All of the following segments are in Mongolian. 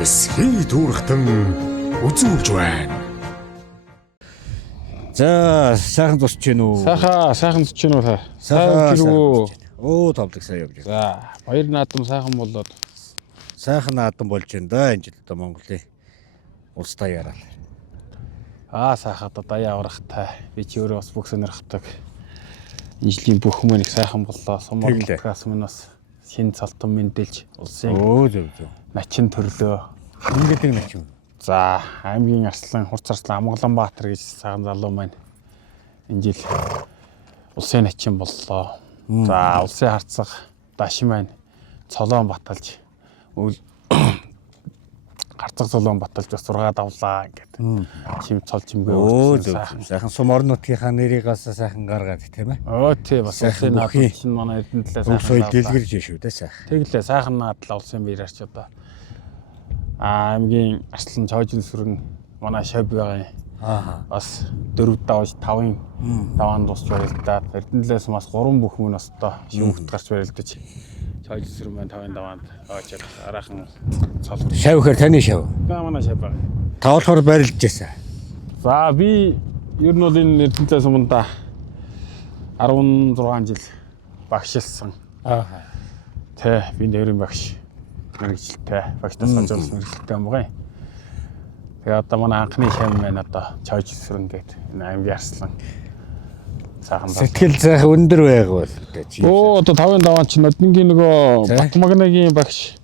эсхий дүүрхтэн үзүүлж байна. За сайхан тусч гин үү? Сайхан тусч гин үү та? Сайхан гинүү. Оо тавдаг сайн явж байна. За баяр наадам сайхан болоод. Сайхан наадам болж байна да энэ жил одоо Монголын улс даяараа. Сайхад даяа аврахтай. Би ч өөрөө бас бүх сонирхдаг. Энэ жилийн бүх хүмүүс их сайхан боллоо. Сумар подкаст минаас шинэ цалтан мэндэлж улсын зөв. начин төрлөө. Ингээд начин. За аймгийн Арслан, Хурц Арслан, Амгаланбаатар гэж цагаан залуу маань энэ жил улсын начин боллоо. За улсын харцаг Дашин маань цолоон баталж харцаг цолоон баталж бас 6 давлаа ингээд чим цол чимгээ өөрчлөсөн. Сайхан сум орон нутгийнхаа нэрийгээс сайхан гаргаад тийм ээ. Тий бас улсын наадмын чинь манай эрдэнэ талаас сайхан дэлгэрж шүү дээ сайхан. Тэглээ сайхан наадлаа улсын биеэрч одоо аймгийн Арслан Чойжин сүрэн манай шавьягийн бас 4 давж 5-ын даваан тусч барилдаад эрдэнэлээс бас 3 бүх хүн бас одоо шүүхт гарч барилдаж Чойжин сүрэн маань 5-ын даваанд очоод араахан цолгор. Шавьхээр таны шав. Манай шавьяа. Та болохоор барилдаж байсан. За би ер нь бол энэ эрдэнэлээс өмнө 16 жил багшилсан. Тэ би нэрийн багш. Мэргэжилтэй багтаас хажуулсан мэргэжилтэй юм байна. Тэгээ одоо манай анхны шам маань одоо Чойжин сүрэн гээд энэ аймгийн Арслан сайхан сэтгэл зайх өндөр байг бол тэ. Одоо 5-ын даваан чинь однгийн нөгөө Батмагнагийн багш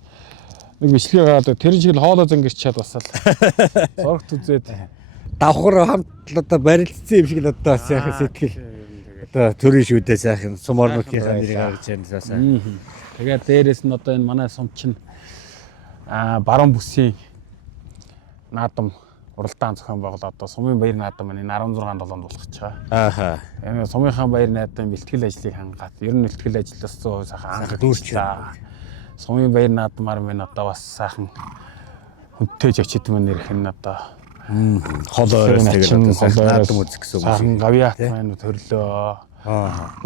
нэг бичлэгээ гаадаг тэрэн шиг л хоолой зангирч чад басаал. Зургт үзээд давхар хамт одоо барилдсан юм шиг л одоо сайхан сэтгэл одоо төрийн шүдээ сайхан сум орнуудынхаа нэрийг харж байна сайхан. Тэгээд дээрэс нь одоо энэ манай сум чинь баруун бүсийн наадам уралдаан зохион байгуулаад одоо сумын баяр наадам энэ 16 долоонд болгож байгаа. Энэ сумынхаа баяр наадамын бэлтгэл ажлыг хангаад ер нь бэлтгэл ажлаас 100% сайхан анхаарч сумын баяр наадмаар минь одоо бас сайхан хүнтэй очид мөн нэрх нь одоо холоорос тэгээд наадам үзэх гэсэн үг. Сайхан гавьяат маань төрлөө.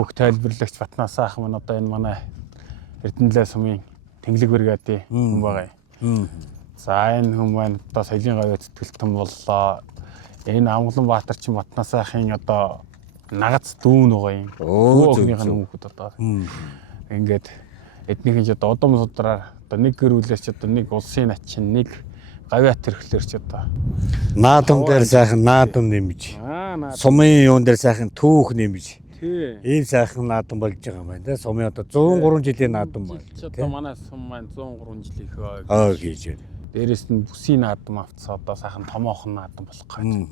Бүх тайлбарлагч Батнаас сайхан маань одоо энэ манай Эрдэнэлээ сумын тэнглэг бригадын хүн байгаа юм. За энэ хүн маань одоо соёлын гавьяа зүтгэлтэн боллоо. Энэ Амгаланбаатар чинь Батнаас сайхын одоо нагац дүүн байгаа юм. Өөхнийх нь хүүхэд одоо ингээд эднийхэн ч одоо удам судраар одоо нэг гэрүүлээс ч одоо нэг улсын начин нэг гавьяат төрхлөөр ч одоо наадам дээр сайхан наадам нэмж. Сумын юун дээр сайхан түүх нэмж. Ийм сайхан наадам болж байгаа юм байна те. Сумын одоо 103 жилийн наадам байна. Одоо манай сум маань 103 жилийнхөө хийж байна. Дээрээс нь бүсийн наадам авцсан одоо сайхан томоохон наадам болох гэж.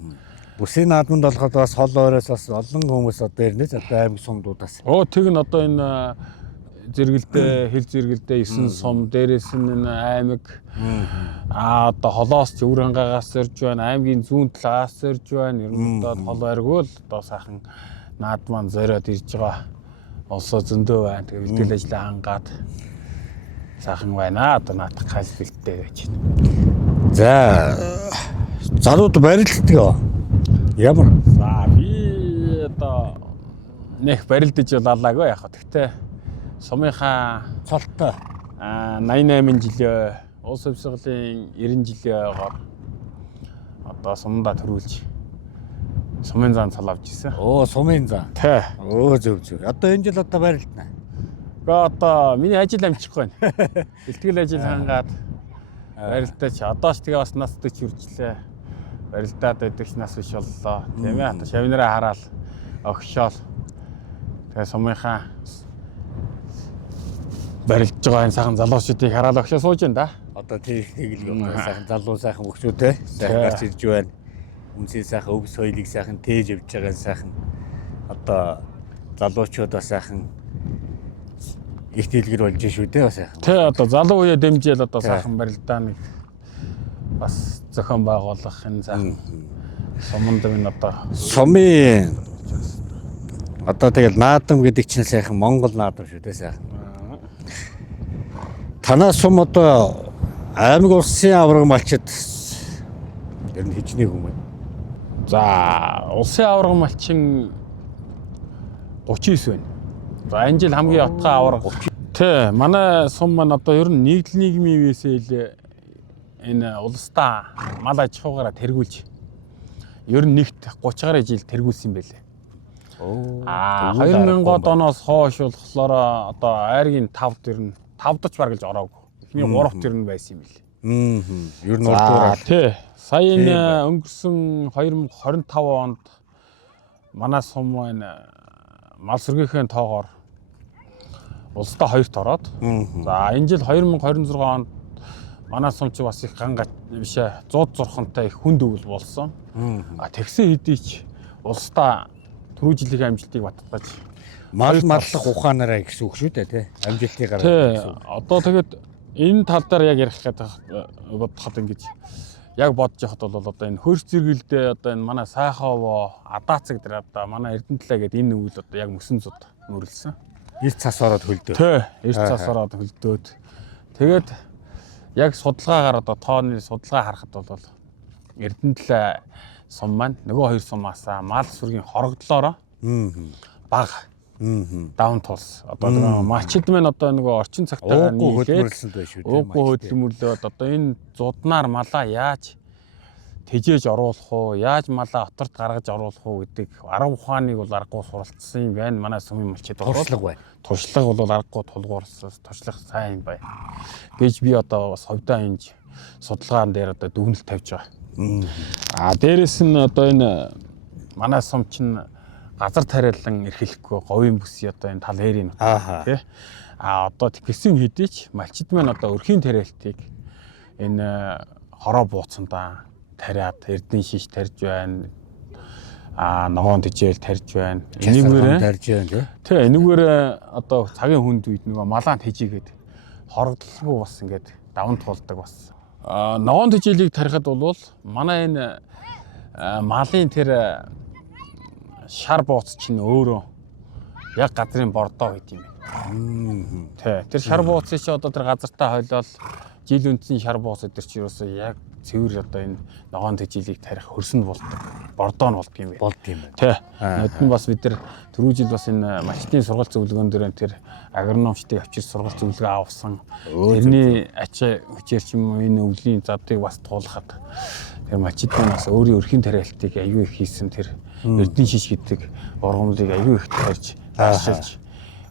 Бүсийн наадамд болохоор бас холоорос бас олон хүмүүс одоо ирнэ одоо аймаг сумдуудаас. Тэг нь одоо энэ зэрэгэлдээ хил зэрэгэлдээ 9 сум дээрээс нь энэ аймаг одоо холоос ч өвөр хангаагаас ирж байна. Аймгийн зүүн талаас ирж байна. Ер нь одоо хол бариггүй л одоо сайхан наадман зориод ирж байгаа олсоо зөндөө байна. Тэгээ бэлтгэл ажлаа хангаад сайхан байна. Одоо наадах хал бэлтээ гэж байна. За залууд барилддаг. Ямар? За би одоо нэг барилдаж боллаагүй яах вэ? Гэхдээ сумынхаа цолтой 88 жилийн улс хувьсгалын 90 жилийн одоо сумдаа төрүүлж сумын зан цал авч ирсэн. Сумын зан. Тий. Зөв. Одоо энэ жил одоо барилдана. Одоо миний ажил амжихгүй байна. Бэлтгэл ажил хангаад барилдаач. Одоо ч тэгээ бас нас 40 хүрчлээ. Барилдаад байдаг ч нас биш боллоо. Тийм ээ. Одоо шавнараа хараал огшоол. Тэгээ сумынхаа барилдж байгаа энэ сайхан залуучуудыг хараад огшоо сууж байна да. Одоо тэгэл сайхан залуу сайхан хөгчөөтэй сайхан гарч ирж байна. Үнсээ сайхан өв соёлыг сайхан тээж явж байгаа сайхан одоо залуучуудаа сайхан их дэлгэр болж шүү дээ бас сайхан. Тэ одоо залуу үе дэмжээл одоо сайхан барилдаа нэг бас зохион байгуулах энэ сайхан суманд минь одоо сумын одоо тэгэл наадам гэдэг чинь сайхан Монгол наадам шүү дээ сайхан. Танаас сум одоо аймаг улсын авраг малчид ер нь хичнээн хүн байна. За улсын авраг малчин 39 байна. За энэ жил хамгийн отгой авраг. Тий, манай сум маань одоо ер нь нийгмийн вэсэл энэ улсдаа мал аж ахуйгаараа тэргүүлж ер нь нэгт 30 гаруй жил тэргүүлсэн байлээ. 2000-ад оноос хойш болохоор одоо айргийн 5-д ер нь 5-д ч баг гэж ороогүй. Эхний 3-т ер нь байсан юм билээ. Ер нь урдуугаар тий. Сая энэ өнгөрсөн 2025 онд манай сум байна мал сүргийнхээ тоогоор улсдаа 2-т ороод. За энэ жил 2026 онд манай сум чи бас их гангач бишээ 100 зурхантай их хүнд өвөл болсон. Тэгсэн хэдий ч улсдаа түрүү жилийн амжилтыг баттгаж мал маллах ухаанаараа гэсэн үг шүү дээ тий. Амжилтыг гаргах гэсэн. Одоо тэгээд энэ тал дээр яг ярих гэдэг бодоход ингэж яг бодож яхад бол одоо энэ хөрс зэргэлдээ одоо энэ манай сайхавоо адаацэг дээр одоо манай Эрдэнэтлээ гэдэг энэ өвөл одоо яг мөсөн зуд мөрлсөн. Эрт цас ороод хөлдөө. Тий, эрт цас ороод хөлдөөд. Тэгээд яг судалгаагаар одоо тооны судалгаа харахад бол Эрдэнэтлээ сум маань нөгөө хоёр сумаасаа мал сүргийн хорогдлоороо баг даун тулс одоо нөгөө малчид маань одоо нөгөө орчин цагтаа хөдөлмөрлсөнд байна шүү дээ. Ууггүй хөдөлмөрлөөд одоо энэ зуднаар малаа яаж тэжээж оруулах уу, яаж малаа оторт гаргаж оруулах уу гэдэг арга ухааныг бол аргагүй суралцсан юм байна. Манай сумын малчид туршлага байна. Туршлага бол аргагүй тулгуурсан, туршлага сайн юм байна. Гэж би одоо бас ховдоо энэ судалгаан дээр одоо дүгнэлт тавьж байгаа. Дээрэс нь одоо энэ манай сум чинь газар тариалан эрхлэхгүй говийн бүсий одоо энэ тал хэрийн тий. Одоо тэгсэн хэдий ч малчид маань одоо өрхийн тариалтыг энэ хороо бууцандаа тариад эрдэн шиш тарьж байна. Ногоон тэжээл тарьж байна. Энийгээр тарьж байна тий. Энийгээр одоо цагийн хүнд үед нөгөө малаан тэжээгээд хорогдлгүй бас ингээд даван туулдаг бас. Ногоон тэжээлийг тарихад бол манай энэ малын тэр шар бууц чинь өөрөө яг газрын бордоо гэдэг юм байна. Тий. Тэр шар бууцыг чи одоо тэр газартаа хойлол жил үндсэн шар бууц өдр чи ерөөсөө яг цэвэр одоо энэ ногоон тэжээлийг тарих хөрсөнд болдог. Бордоо нь болдог юм байна. Болд юм байна. Тий. Нүдэн бас бид нар түрүү жил бас энэ малчдын сургалт зөвлөгөөн дээр тэр агрономчдыг авчир сургалт зөвлөгөө авсан. Тэрний ачаа хүчээр ч юм уу энэ өвлийн завдыг бас туулахад тэр малчид маань бас өөрийн өрхийн тариалтыг аюу их хийсэн тэр эрдэн шиш гэдэг ургамлыг аюу их тарьж таашаалж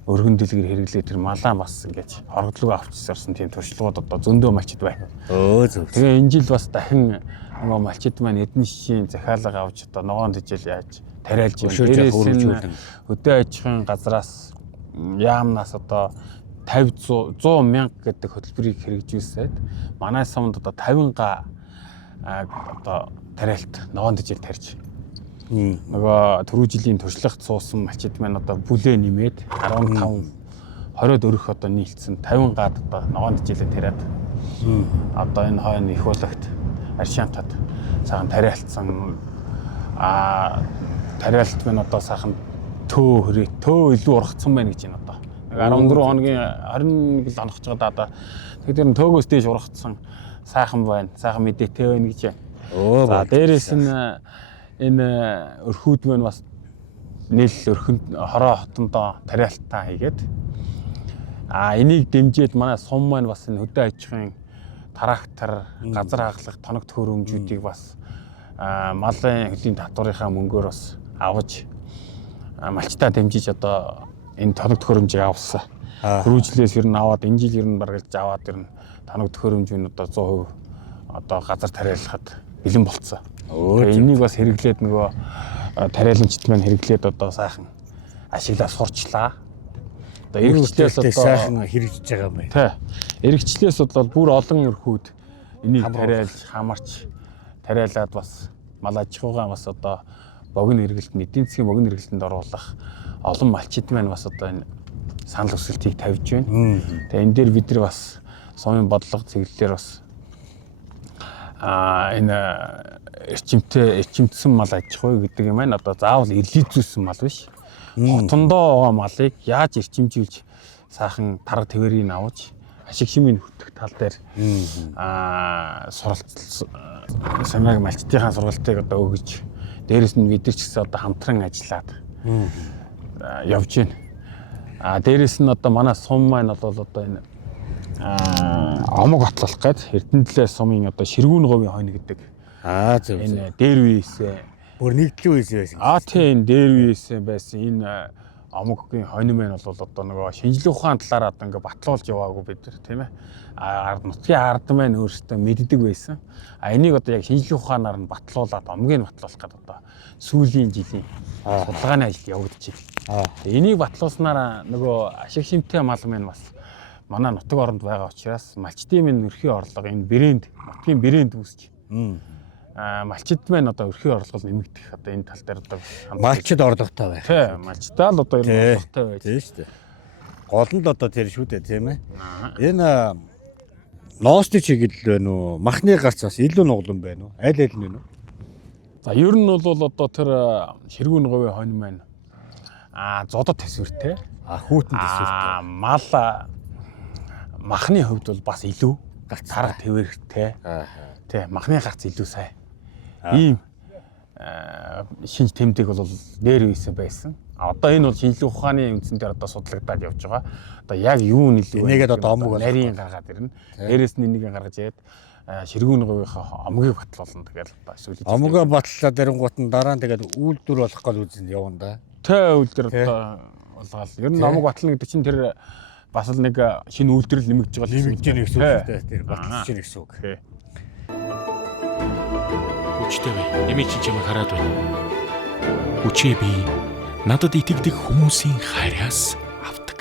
өргөн дэлгэр хэрэглээ тэр малаа бас ингэж хорогдлого авчирсан тийм туршлагууд одоо зөндөө малчид байна. Зөв. Тэгээ энэ жил бас дахин нөгөө малчид маань эдэн шишийн захиалга авч одоо ногоон тэжээл яаж тариалж дээрээс хөдөө аж ахуйн газраас яамнаас одоо 50-100 мянга гэдэг хөтөлбөрийг хэрэгжүүлсээд манай сумд одоо 50 га одоо тариалт ногоон тэжээл тарьж нөгөө түрүү жилийн туршлагт суусан малчид маань одоо бүлээ нэмээд 15 20-од өрөх одоо нийлцсэн 50 гад одоо ногоон тэжээлээ тариад одоо энэ хойно их улагт аршаантад сайхан тариалцсан тариалт маань одоо сайхан төө илүү ургацсан байна гэж байна одоо 14 хоногийн 21 л оногч байгаа одоо тэгэхээр төөгөөс дээш ургацсан сайхан байна сайхан мэдээтэй байна гэж байна. За дээрээс нь энэ өрхүүд маань бас нийл өрхөнд хороо хотондоо тариалтаа хийгээд энийг дэмжиж манай сум маань бас энэ хөдөө аж ахуйн трактор газар хаглах тоног төхөөрөмжүүдийг бас малын хөлийн татварынхаа мөнгөөр бас аваж малчтаа дэмжиж одоо энэ тоног төхөөрөмжийг авсан. Түрүү жилээс ер нь аваад энэ жил ер нь баргалж аваад ер нь тоног төхөөрөмжийн одоо 100% одоо газар тариалахад бэлэн болцсон. Энийг бас хэрэглээд нөгөө тариаламжт маань хэрэглээд одоо сайхан ашиглаа сурчлаа. Одоо эргэжлээс одоо сайхан хэрэгжиж байгаа юм байна. Тий. Эргэжлээс бол бүр олон өрхүүд энийг тариалж хамарч тариалаад бас мал аж ахуйгаа бас одоо богино эргэлтэнд эдийн засгийн богино эргэлтэнд оруулах олон малчид маань бас одоо энэ санал хүсэлтийг тавьж байна. Тэгээ энэ дээр бид нар бас сумын бодлого чиглэлээр бас энэ эрчимтсэн мал аж ахуй гэдэг юм байна. Одоо заавал эрлийзүүлсэн мал биш. Хотондоо байгаа малыг яаж эрчимжүүлж сайхан тарга твэрийг авч ашиг шимийн хөтөх тал дээр суралц самаг малчдынхаа сургалтыг одоо өгж дээрэс нь бид нар ч гэсэн одоо хамтран ажиллаад явж байна. Дээрэс нь одоо манай сум маань бол одоо энэ омог батлуулах гээд Эрдэнэтлээ сумын одоо Ширгүүн говийн хойно гэдэг зөв. энэ дээр үеэс Бүр нэгдлэн үеэс байсан. тийм дээр үеэс байсан энэ омоггийн хойно мэн бол одоо нөгөө шинжлэх ухааны талаар одоо ингээ батлуулж яваагүй бид нар тийм ээ. Нутгийн ард маань өөрсдөө мэддэг байсан. Энийг одоо яг шинжлэх ухаанаар нь батлуулаад омгийг батлуулах гэдэг одоо сүүлийн жилийн судалгааны ажил явагдаж байна. Энийг батлуулснараа нөгөө ашиг шимтэй мал маань бас манай нутаг оронд байгаа учраас малчдын минь өрхийн орлого энэ брэнд нутгийн брэнд үүсч. Малчид маань одоо өрхийн орлого нэмэгдэх одоо энэ тал дээр одоо малчид орлоготой байх. Тийм, малчдаа л одоо ер нь орлоготой байж. Тийм шүү дээ. Гол нь л одоо тэр шүү дээ, тийм ээ. Энэ ноосны чиглэл байна уу? Махны гарц бас илүү нуглан байна уу? Аль нь вэ? За ер нь бол одоо тэр Ширгүүн говийн хонь маань зодод төсвөртэй. Хүүтэн төсвөртэй. Мал махны хувьд бол бас илүү тарга твэрхтэй. Тэ махны гарц илүү сайн. Ийм шинж тэмдэг бол дээр үйсэн байсан. Одоо энэ бол шинжлэх ухааны үндсэн дээр одоо судлагдаад явж байгаа. Одоо яг юу нь илүү нэгээд одоо омог нарийн гаргаад ирнэ. Дээрээс нь энийг гаргаж яад Ширгүүн говийнхаа омгийг батлуулна тэгэл одоо сүүлийн омгоо батлаад эренгуут нь дараа нь тэгээд үйлдвэр болох гол үзэнд явна да. Тэ үйлдвэр одоо болгоол. Ер нь омог батлна гэдэг чинь тэр бас л нэг шинэ үйлдвэрлэл нэмэгдэж байгаа гэсэн үг дээ. Тэр батлаж чинь гэсэн үг. Хүчтэй бай. Эмээ чи чамайг хараад байна. Хүчээ би надад итгэдэг хүмүүсийн хайраас авдаг.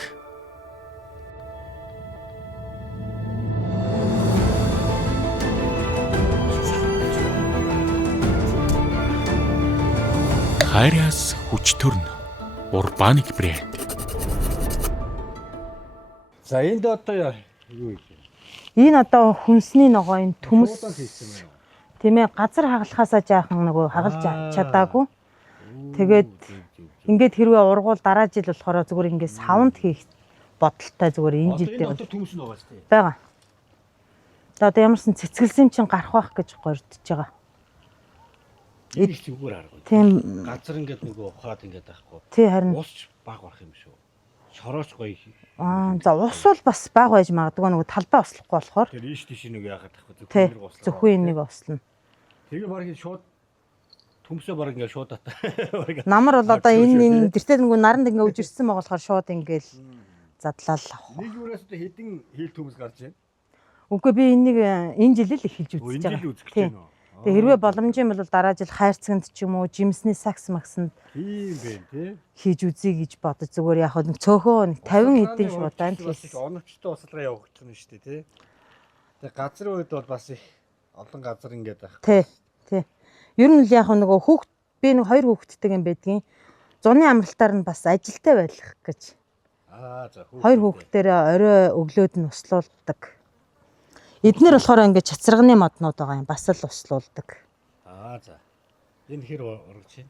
Хайраас хүч төрнө. Урбаник брэнд. За энд одоо юу вэ? Энэ одоо хүнсний ногоо энэ төмс тийм ээ газар хагалахаасаа жаахан нөгөө хагалж чадаагүй. Тэгээд ингээд хэрвээ ургуул дараа жил болохоор зүгээр ингээд савнд хийх бодолтой зүгээр энэ жилдээ одоо төмс нь байгаа шүү дээ. байгаа. Одоо ямарсан цэцгэлсэн чинь гарах байх гэж гордож байгаа. Энэ их зүгээр харахгүй. Тийм Газар ингээд нөгөө ухаад ингээд байхгүй. тий харин Ус баг барах юм шүү. Шорооч гоё. за ус бол бас баг байж магадгүй нөгөө талбай услахгүй болохоор Тэр ийш тийш нэг яагаад тахгүй тий зөвхөн энийг ослно. Тэгээ баг шууд төмсөө баг ингээд шууд ата. Намар бол одоо энэ дэртээ нөгөө наранд ингээд үжирсэн байгаа болохоор шууд ингээд задлал авах. Нэг юураас одоо хэдэн хил төмс гарч байна? Үгүй би энийг энэ жил л эхэлж үзэж байгаа. Энэ жил үзэж байна уу? Тэгээ хэрвээ боломж юм бол дараа жил хайрцагт ч юм уу жимсний сакс максанд Тийм бэ тий. хийж үзье гэж бодож зүгээр яг нэг цөөхөө нэг 50 хэдэн шуудаа л хийсэн. Оновчтой услага явагдах нь шүү дээ тий. Тэгээ газрын үед бол бас их олон газар ингээд байх. Тий. Ер нь л яг нөгөө хүүхд би нэг 2 хүүхэдтэй юм байдгийн. Зуны амралтаар нь бас ажилтай байх гэж. За 2 хүүхдээрээ орой өглөөд нь услуулдаг. Эднэр болохоор ингээд чацрагны моднууд байгаа юм бас л услуулдаг. За. Энэ хэр урагч байна?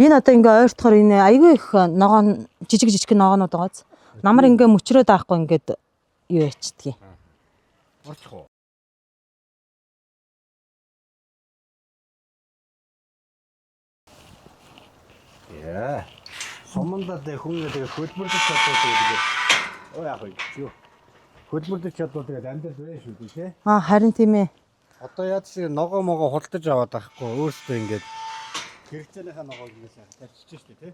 Энэ одоо ингээ ойртохоор энэ айгүй их ногоон жижиг ногоонууд байгааз. Намар ингээ мөчрөөд аахгүй ингээд юу ячдгийг. Урчих уу? Яа. Сумандаа хүн тэгээ хөлбөрлөж чаддаг тэгээд яах вэ? Юу? Хөлбөрлөж чадвал тэгээд амьдрал байх шүү дээ тий. Харин тийм ээ. Одоо яаж чи ногоо могоо худалдаж аваад байхгүй өөртөө ингээд хэрэгцээнийхээ ногоог нэсээ тарчиж шүү дээ тий.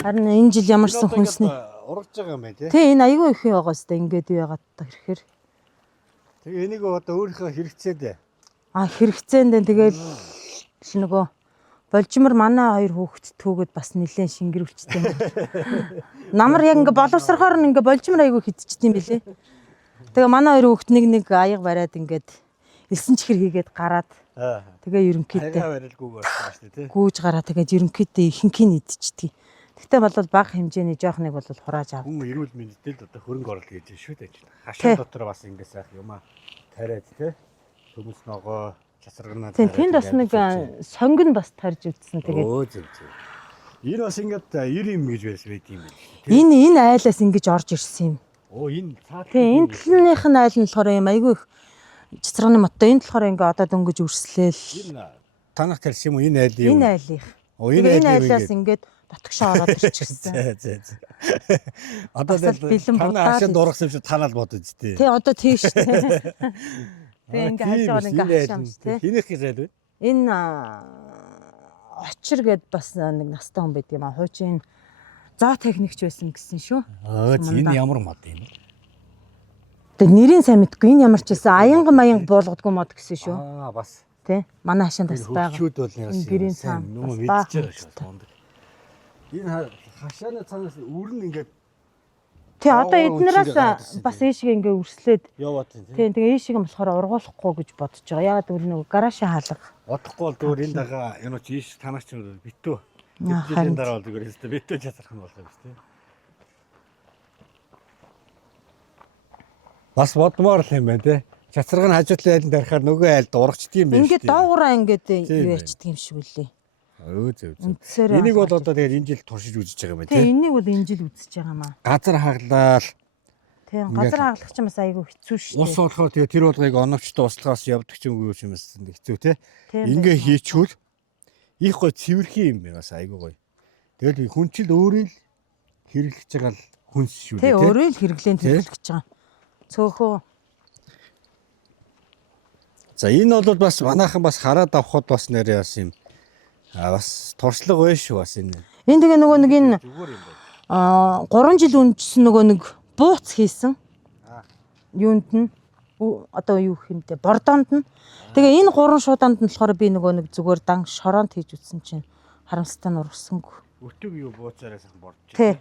Харин энэ жил ямарсан хүнсний урагж байгаа юм байна тий. Тий энэ айгүй их байгаа сте ингээд юу яагаад та ирэхээр. Тэгээ энийг одоо өөрийнхөө хэрэгцээ дээ. Хэрэгцээндээ тэгэл нөгөө Болжмор манай 2 хүүхэд түүгээд бас нэлээд шингэрвчтэй юм. Намар яг ингээ боловсрохоор нь ингээ болжмор айгүй хидчихдээ юм билэ. Тэгээ манай 2 хүүхэд нэг аяга бариад ингээд элсэн чихэр хийгээд гараад тэгээ ерөнхийдөө барилгүйг болсон шүү дээ тий. Гүүж гараа тэгээд ерөнхийдөө ихэнхийг идчихдэг. Тэгтээ бол бага хэмжээний жоохныг бол хурааж авах. Хүн эрүүл мэндэд одоо хөрөнгө оруулалт хийж шүү дээ. Хашаа дотор бас ингээ сайх юмаа тариад тий. Төмс ногоо часаргана. Тэнд бас нэг сонгон бас тарж үтсэн тэгээд. Зөв. Энэ бас ингээд 90 юм гэж байсан байт юм байна. Энэ айлаас ингэж орж ирсэн юм. Энэ цаад. Тэгээ энэ талынх нь айл нь болохоор юм айгүй их чацрагны модтой. Энэ болохоор ингээ одоо дөнгөж үрслээл. Энэ танах тарьсан юм уу энэ айлын? Энэ айлынх. Энэ айлаас ингээд дотгошоо ороод ирчихсэн. За. Одоо Бас л бэлэн танаа будаад хашаанд ургасан юм шиг танаа л бодож тий. Тий одоо тийм шүү дээ. Тэгээ ингээ хажуугаар ингээ хашаам шүү тий. Хинэх гэж байв. Энэ очир гэд бас нэг настай хүн байдаг юм аа. Хуучин зоо техникч байсан гэсэн шүү. Энэ ямар мод юм бэ? Тэгээ нэрийн сайн мэдгүй энэ ямар ч байсан аянга буулгадгүй мод гэсэн шүү. Бас. Тий. Манай хашаанд бас байгаа. Хөвчүүд бол яасан гэрийн цаан нүм мэдчихэж байгаа шүү. Энэ хашааны цаанаас үрн ингээд тий одоо эднээс бас ийшээ ингээ үрслээд яваад тий тэгээ ийшээ болохоор ургуулахгүй гэж бодож байгаа. Яагаад гэвэл нөгөө гараши хаалга. Бодохгүй бол дөөр энэ дагаа энэ ч ийш танаач битүү. Жилийн дараа бол зүгээр өстө битүү чадах нь болох юм шүү дээ. Бас бодмоор л юм байна те. Чацраг нь хажуудлын айлд дарахаар нөгөө айлд урагчдаг юм байна шүү дээ. Ингээд доогуура ингээд юу ячдаг юм шиг үлээ. Зөв. Энийг бол одоо тэгээд энэ жил туршиж үзэж байгаа юм байна тий. Энийг бол энэ жил үзэж байгаа маа. Газар хаглал. Тий. Газар хаглагч юм бас айгүй хэцүү шүү дээ. Ус болохоор тэгээд тэр болгыг оновчтой услахаас явдаг ч юм уу юм хэцүү те. Ингээ хийчихвэл их гой цэвэрхэн юм байна бас айгүй гоё. Тэгэл хүн ч л өөрөө л хэрэглэж байгаа л хүнс шүү дээ. Тий. Өөрөө л хэрэглэн хэрэглэж байгаа. Цөөхөө. За энэ бол бас манайхан бас хараад авахд бас нэрээ бас юм бас туршлага байна шүү бас энэ. Энэ тэгээ нөгөө нэг энэ 3 жил үнжсэн нөгөө нэг бууц хийсэн. Юунд нь одоо юу гэх юмтэй бордоонд нь. Тэгээ энэ 3 шуудаанд нь болохоор би нөгөө нэг зүгээр дан шоронд хийж үтсэн чинь харамсалтай нь ургасангүй. Өтөг юу бууцаараа сайхан бордож. Тий.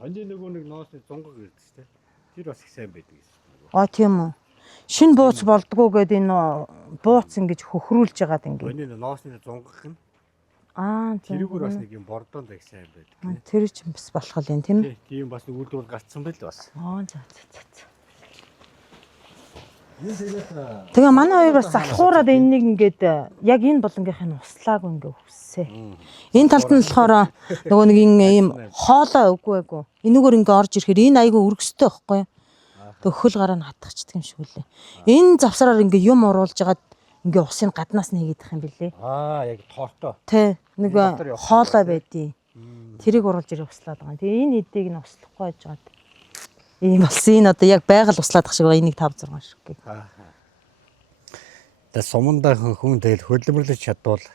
Хоньны нөгөө нэг ноосны зунгаг гэдэг чинь тэр бас их сайн байдаг гэсэн. Тийм үү. Шин бууц болдгоо гэд энэ бууц ингэж хөхрүүлж яагаад ингэ. Хоньны ноосны зунгах нь тэрүүгээр бас нэг юм бордоонд их сайн байдаг. Тэр чинь бас болох юм тийм үү? Тийм бас үйлдвэр гарцсан байл бас. За. Тэгээ манай хоёр бас алхуураад энэнийг ингээд яг энэ болонгийнхын услааг ингээ хүссээ. Энэ талд нь болохоор нөгөө нэг ийм хоолой үгүй. Энэгээр ингээ орж ирэхээр энэ айгүй өргөстэй байхгүй юу? Тэг хөл гараа нь хатгачдаг юм шиг үлээ. Энэ завсраар ингээ юм уруулж агаад ингээ усыг гаднаас нь хийгээд их юм билээ. Яг тоортой. Тий. Нэг хоолой байдیں۔ Тэрийг уруулж ирэх услаад байгаа. Тэгээ энэ хэдийг нь услахгүй байж байгаа. Ийм болсон. Энэ одоо яг байгаль услаадах шиг байгаа. Энийг 5 6 шиг гэх. Тэгээ сумандаа хүн тэгэл хөдөлмөрлөж чадвал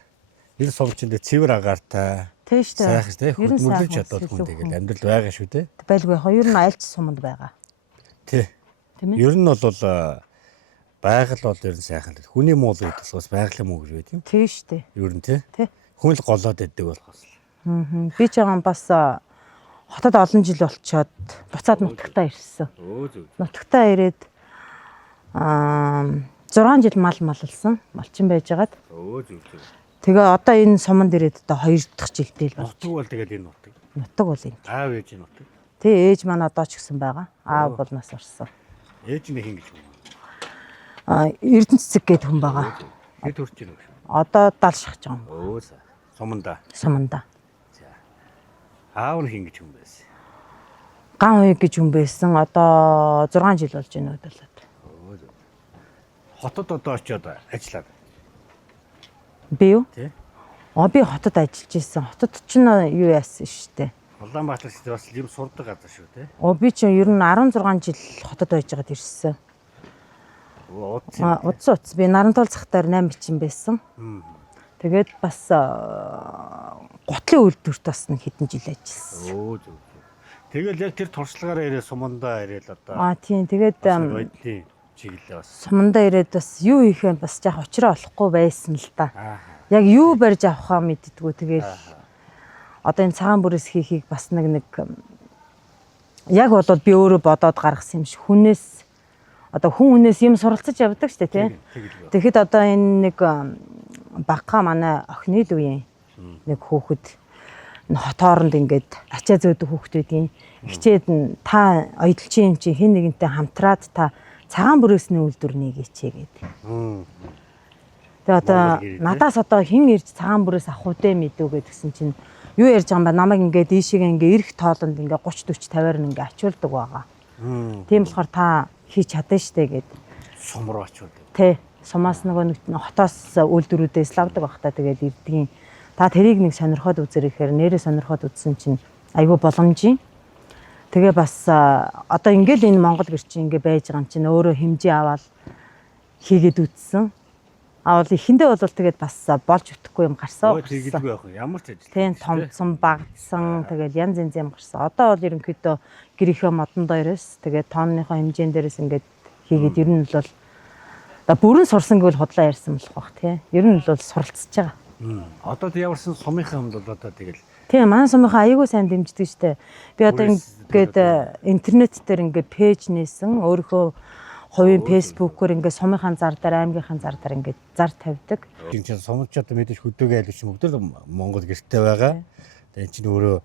энэ сум чинь цэвэр агаартай. Тий шүү дээ. Сайхан тий хөдөлмөрлөж чадвал хүн тэгэл амьдрал байгаа шүү дээ. Байлгүй хоёр нь айлч суманд байгаа. Тий. Ер нь бол байгаль бол ер нь сайхан л хүний муу л гэдэг бас байгалийн муу гэж байт юм. Тий шүү дээ. Ер нь тий. Хүн л голоод байдаг болохоос. Би ч байгаа бас хотод олон жил болчоод буцаад нутагтаа ирсэн. Зөв. Нутагтаа ирээд 6 жил маллсан. Малчин байжгаад. Зөв. Тэгээ одоо энэ суманд ирээд одоо 2 дахь жилдээ л байна. Нутаг бол тэгэл энэ нутаг. Нутаг бол энэ. Аав ээж нутаг. Тий ээж маань одоо ч гэсэн байгаа. Аав бол нас орсон. Ээж нь хин гэж юм. Эрдэнэцэг гээд хүн байгаа. Хэд хүрч байна вэ? Одоо 70 шахаж байгаа юм. Сумандаа. За. Аав нь хин гэж хүн байсан. Ган уу гэж хүн байсан. Одоо 6 жил болж байна удалаад. Хотод одоо очиод ажиллаад. Би юу? Тий. Би хотод ажиллаж исэн. Хотод ч юу яасан штэ. Улаанбаатар ч бас юм сурдаг газар шүү тий. Би ч ер нь 16 жил хотод байжгаад ирсэн. Удс би Нарантуул захтаар 8 бичин байсан. Тэгээд бас гутлын үйлдвэрт бас нэг хэдэн жил ажилласан. Зөв. Тэгэл яг тэр туршлагаараа ирээ сумандаа ирээл одоо. Тийм тэгээд байдлын чиглэлээ бас. Сумандаа ирээд бас юу хийхээ бас яг очроо олохгүй байсан л та. Яг юу барьж авахаа мэддэггүй. Тэгээд одоо энэ цагаан бүрээс хийхийг бас нэг яг болоод би өөрөө бодоод гаргасан юм шиг хүнээс одоо хүнээс юм суралцаж явдаг штэ тий. Тэгэхэд одоо энэ нэг багха манай охины л үеийн нэг хүүхэд хотооронд ингээд ачаа зөөдөг хүүхэд байдгийн хичээд нь та оёдлчин юм чи хэн нэгэнтэй хамтраад та цагаан бүрээсний үйлдвэр нэгээчээ гэдэг. Тэгээ одоо надаас одоо хэн ирж цагаан бүрээс авах үдэ мэдүү гэдгсэн чинь юу ярьж байгаа юм ба намайг ингээд ийшээгээ ингээд эрх тоолонд ингээд 30 40 50-аар нь ингээд ачуулдаг байгаа. Тийм болохоор та хийж чадсан штэ гэд. Сум руу ачуулдаг. Тий. Сумаас нөгөө нэг хотоос үйлдвэрүүдээс лавдаг байх та тэгээд эрдгийн Та тэрийг нэг сонирхоод үзэр ихээр нэрээ сонирхоод үзсэн чинь айгүй боломжийн. Тэгээ бас одоо ингээл энэ Монгол гэрчин ингээ байж байгаа юм чинь өөрөө хэмжээ аваад хийгээд үзсэн. Авал ихэндээ бол тэгээд бас болж өгөхгүй юм гарсан. Тэгдэггүй байх юм. Ямар ч ажил. Тийм томцсон, багдсан, тэгээд янз янз юм гарсан. Одоо бол ерөнхийдөө гэрийнхээ модон дээрээс тэгээд тооныхоо хэмжээн дээрээс ингээд хийгээд ер нь бол одоо бүрэн сурсан гэвэл худлаа ярьсан болох бах тий. Ер нь бол суралцж байгаа. Одоо яварсан сумынхаа юмд бол одоо тэгэл Тийм манай сумынхаа аягүй сайн дэмждэг штэ. Би одоо ингээд интернет дээр ингээд пэйж нээсэн. Өөрийнхөө хувийн фэйсбүүкээр ингээд сумынхаа зар дээр аймгийнхаа зар дээр ингээд зар тавьдаг. энэ чинь сумч одоо мэдээж хөдөөгээ айлч бүгд л Монгол гэртээ байгаа. Тэгээ энэ чинь өөрөө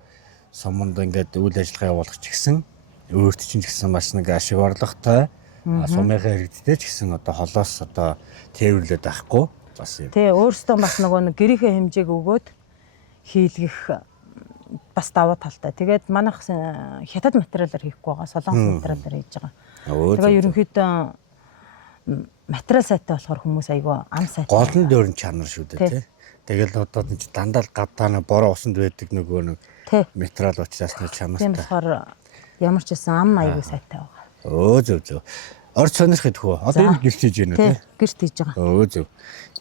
суманд ингээд үйл ажиллагаа явуулах ч гэсэн өөрт чинь ч гэсэн маш нэг ашиг орлоготой сумынхаа иргэдтэй ч гэсэн одоо холоос одоо тээвэрлээд байхгүй бас юм. Тий өөрөөсөө бас нөгөө нэг гэрийнхээ хэмжээг өгөөд хийлгэх бас давуу талтай. Тэгээд манайх хятад материалаар хийхгүй байгаа. Солонгос материалаар хийж байгаа. Тэгээ ерөнхийдөө материал сайтай болохоор хүмүүс айгүй ам сайтай. Гол нь дөөрн чанар шүү дээ тий. Тэгэл одоо энэ чинь дандаа л гадаана бороо усанд байдаг нөгөө нэг материал учраас нэг чанартай. Тийм болохоор ямар ч байсан ам айгүй сайтай байгаа. Зөв. Орц сонирхох хөө. Одоо энэ гэрт хийж байна тий. Гэрт хийж байгаа. Зөв.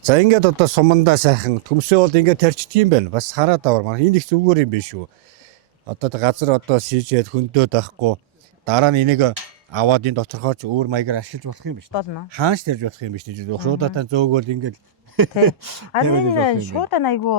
За ингээд одоо сумандаа сайхан төмсөө бол ингээд тарчдаг юм байна. Бас хараад аваар маань энэ их зүгээр юм биш үү. Одоо газар одоо шийжээд хөндөөд байхгүй. Дараа нь энийг аваад энэ доторхооч өөр маягаар ашиглаж болох юм биш. Болно. Хаанч тарж болох юм биш. Шуудаа зөөгөөл ингээд тий. Энэ шуудаа айгүй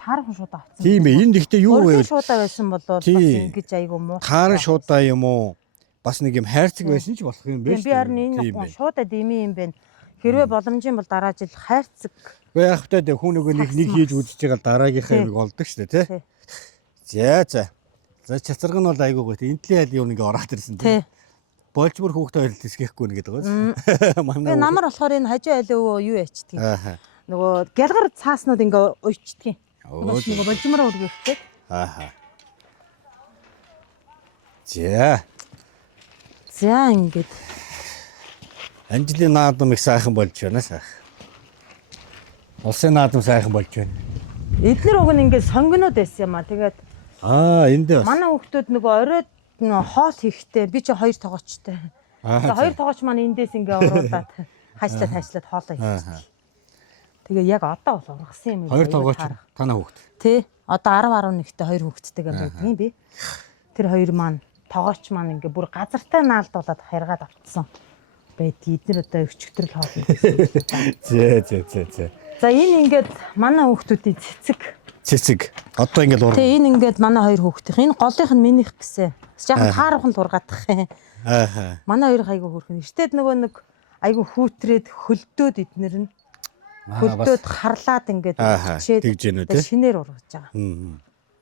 таархан шуудаа авсан. Тийм ээ. Энд ихтэй юу вэ? Шуудаа байсан бол бас ингэж айгүй муу. Таархан шуудаа юм уу? Бас нэг юм хайрцаг байсан ч болох юм биш. Би харин энэ шуудаа дими юм байна. Хэрвээ боломжийн бол дараа жил хайрцаг. Гэхдээ яг хөтэ хүн нөгөө нэг хийж үзэж байгаа дараагийнхаа юм олдог шүү дээ тий. За. За чацарга нь бол айгүй гоё. Энтлийн айл юм ингээ ороод ирсэн тий. Болжмөр хүүхдээ хоёрт тэсгэхгүй нэг гэдэг байгаа. Тэгээ намар болохоор энэ хажуу айлөө юу ячдаг. Нөгөө гялгар цааснууд ингээ уйчдаг. Нөгөө болжмороо үргэхтэй. За ингээд Анжлийн наадам их сайхан болж байна сайхан. Улсын наадам сайхан болж байна. Эднэр уг нь ингээд сонгинод байсан юм аа. Тэгээд энд дээ. манай хүүхдүүд нөгөө оройд хоол хийхдээ би чи 2 тоогоочтой. Тэгээд 2 тоогооч маань эндээс ингээ оруулаад хаачлаад хоолоо хийчих. Тэгээ яг одоо бол ургасан юм. 2 тоогооч танаа хүүхд. Тий. Одоо 10-11-тэй 2 хүүхэдтэйгээ байдаг юм би. Тэр хоёр маань тоогооч маань ингээ бүр газартай наалдуулаад харгаад автсан. Эднэр одоо өчигдөр л хоол хийсэн. За энэ ингээд манай хүүхдүүдийн цэцэг. Одоо ингээд ураг. Тэгээ энэ ингээд манай хоёр хүүхдийн. Энэ голынх нь минийх гэсэн. Жаахан таархан л ургаадах юм. Манай хоёр айгу хөөрхөн. Эртэд нөгөө нэг айгу хүүтрээд хөлдөөд эднэр нь. Хөлдөөд харлаад ингээд чичээд шинээр ургаж байгаа.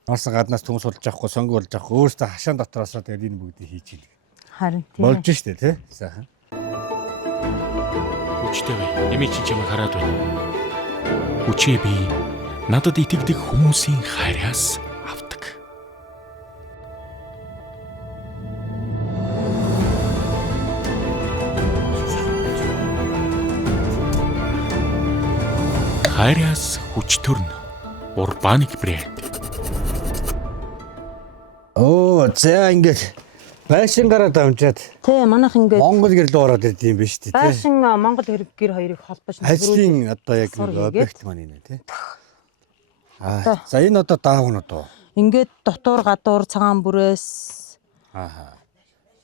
Марс гаднаас төмс болж авахгүй, сонги болж авахгүй, өөрөөсөө хашаан дотроосоо тэгээд энэ бүгдийг хийж ийлээ. Харин тийм. Болж штэ тий. Сайхан. Хүчтэй бай. Эмээ чи чамайг хараад байна. Хүчээ би надад итгэдэг хүмүүсийн хайраас авдаг. Хайраас хүч төрн. Урбаник брэнд. За ингээд байшингараа дамжаад. Тий, манайх ингээд Монгол гэрэл ороод ирд юм биш үү? Байшин Монгол гэр хоёрыг холбож ажлын одоо яг нэг объект маань энэ тий. За энэ одоо даав нь одоо. Ингээд дотор гадуур цагаан бүрээс